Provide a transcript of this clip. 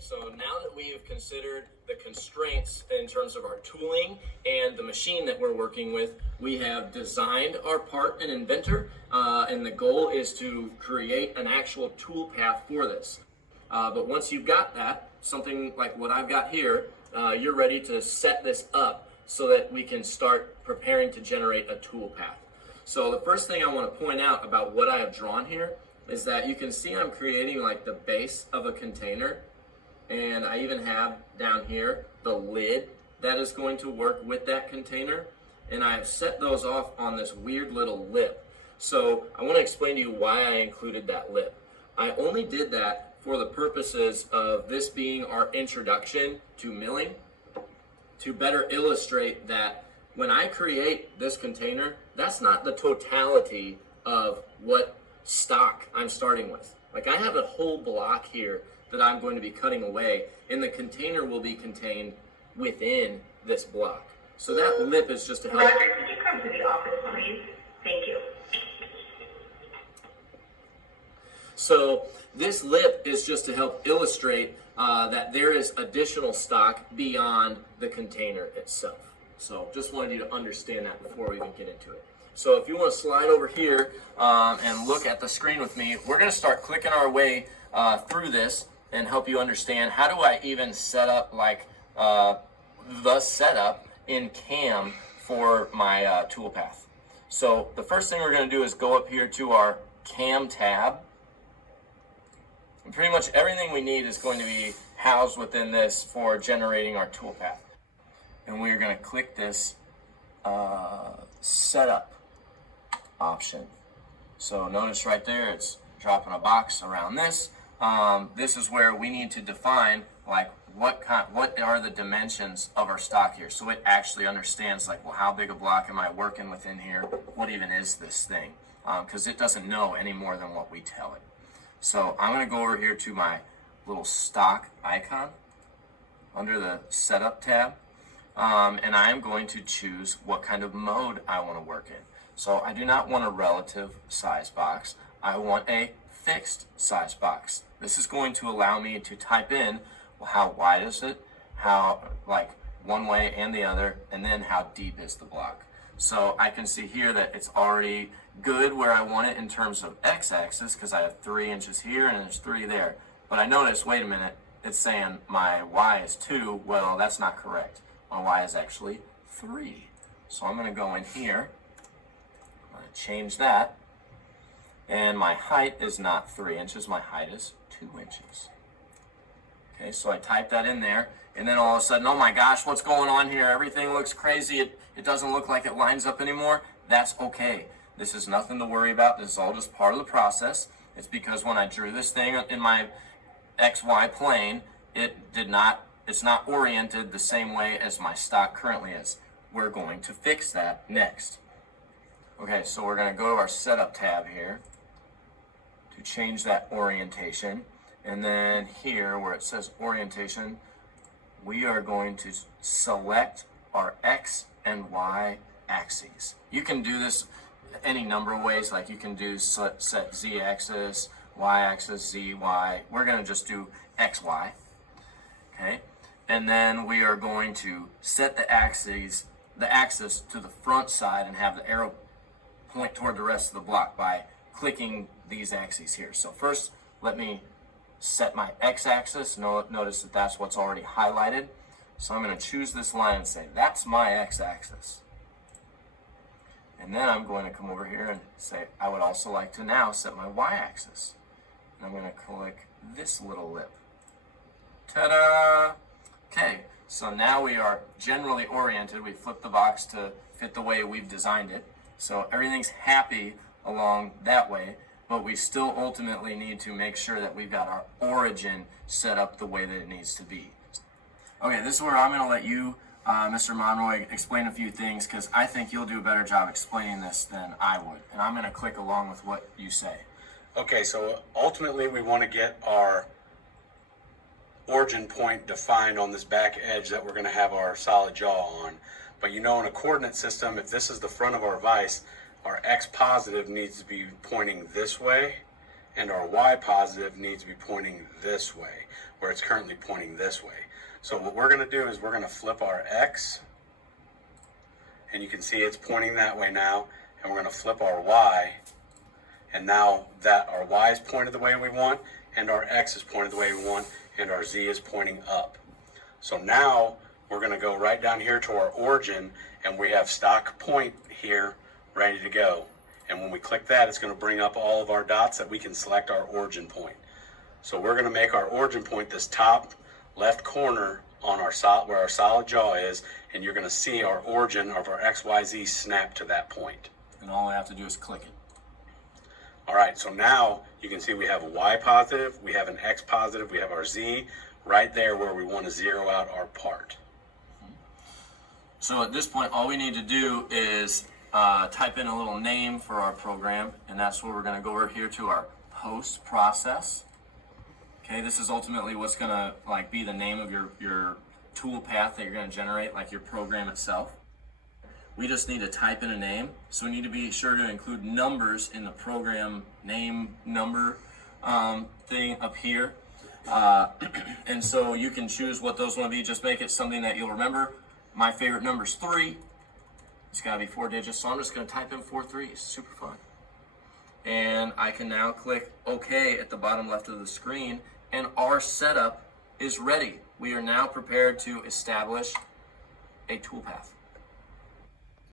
So now that we have considered the constraints in terms of our tooling and the machine that we're working with, we have designed our part in Inventor, and the goal is to create an actual tool path for this. But once you've got that, something like what I've got here, you're ready to set this up so that we can start preparing to generate a tool path. So the first thing I want to point out about what I have drawn here is that you can see I'm creating like the base of a container, and I even have down here the lid that is going to work with that container, and I have set those off on this weird little lip. So I want to explain to you why I included that lip. I only did that for the purposes of this being our introduction to milling, to better illustrate that when I create this container, that's not the totality of what stock I'm starting with. Like, I have a whole block here that I'm going to be cutting away, and the container will be contained within this block. So that lip is just to help. Roger, could you come to the office, please? Thank you. So this lip is just to help illustrate that there is additional stock beyond the container itself. So just wanted you to understand that before we even get into it. So if you want to slide over here and look at the screen with me, we're going to start clicking our way through this and help you understand how do I even set up like the setup in CAM for my toolpath. So the first thing we're going to do is go up here to our CAM tab. And pretty much everything we need is going to be housed within this for generating our toolpath. And we're going to click this setup option. So notice right there, it's dropping a box around this. This is where we need to define like what are the dimensions of our stock here, so it actually understands like, well, how big a block am I working within here? What even is this thing? Because it doesn't know any more than what we tell it. So I'm going to go over here to my little stock icon under the setup tab, and I am going to choose what kind of mode I want to work in. So I do not want a relative size box. I want a fixed size box. This is going to allow me to type in, well, how wide is it, how like one way and the other, and then how deep is the block. So I can see here that it's already good where I want it in terms of x-axis, because I have 3 inches here and there's 3 there. But I notice, wait a minute, it's saying my y is 2. Well, that's not correct. My y is actually 3. So I'm going to go in here. I'm going to change that. And my height is not 3 inches. My height is 2 inches. Okay, so I type that in there. And then all of a sudden, oh my gosh, what's going on here? Everything looks crazy. It doesn't look like it lines up anymore. That's okay. This is nothing to worry about. This is all just part of the process. It's because when I drew this thing in my XY plane, it's not oriented the same way as my stock currently is. We're going to fix that next. Okay, so we're going to go to our setup tab here to change that orientation. And then here where it says orientation, we are going to select our X and Y axes. You can do this any number of ways, like you can do set Z axis, Y axis, Z, Y. We're going to just do X, Y. Okay, and then we are going to set the axis to the front side and have the arrow point toward the rest of the block by clicking these axes here. So first, let me set my x-axis. Notice that that's what's already highlighted. So I'm going to choose this line and say, that's my x-axis. And then I'm going to come over here and say, I would also like to now set my y-axis. And I'm going to click this little lip. Ta-da! Okay, so now we are generally oriented. We flipped the box to fit the way we've designed it. So everything's happy along that way, but we still ultimately need to make sure that we've got our origin set up the way that it needs to be. Okay, this is where I'm going to let you, Mr. Monroy, explain a few things, because I think you'll do a better job explaining this than I would. And I'm going to click along with what you say. Okay, so ultimately we want to get our origin point defined on this back edge that we're going to have our solid jaw on. But you know, in a coordinate system, if this is the front of our vise, our X positive needs to be pointing this way, and our Y positive needs to be pointing this way, where it's currently pointing this way. So what we're going to do is we're going to flip our X, and you can see it's pointing that way now, and we're going to flip our Y, and now that our Y is pointed the way we want, and our X is pointed the way we want, and our Z is pointing up. So now we're going to go right down here to our origin, and we have stock point here ready to go. And when we click that, it's going to bring up all of our dots that we can select our origin point. So we're going to make our origin point this top left corner on our solid, where our solid jaw is, and you're going to see our origin of our XYZ snap to that point. And all I have to do is click it. All right, so now you can see we have a Y positive, we have an X positive, we have our Z right there where we want to zero out our part. So at this point, all we need to do is type in a little name for our program, and that's where we're going to go over here to our post process. Okay, this is ultimately what's going to be the name of your tool path that you're going to generate, like your program itself. We just need to type in a name, so we need to be sure to include numbers in the program name number thing up here. And so you can choose what those want to be. Just make it something that you'll remember. My favorite number is 3. It's got to be 4 digits, so I'm just going to type in 4 3s. Super fun. And I can now click OK at the bottom left of the screen, and our setup is ready. We are now prepared to establish a toolpath.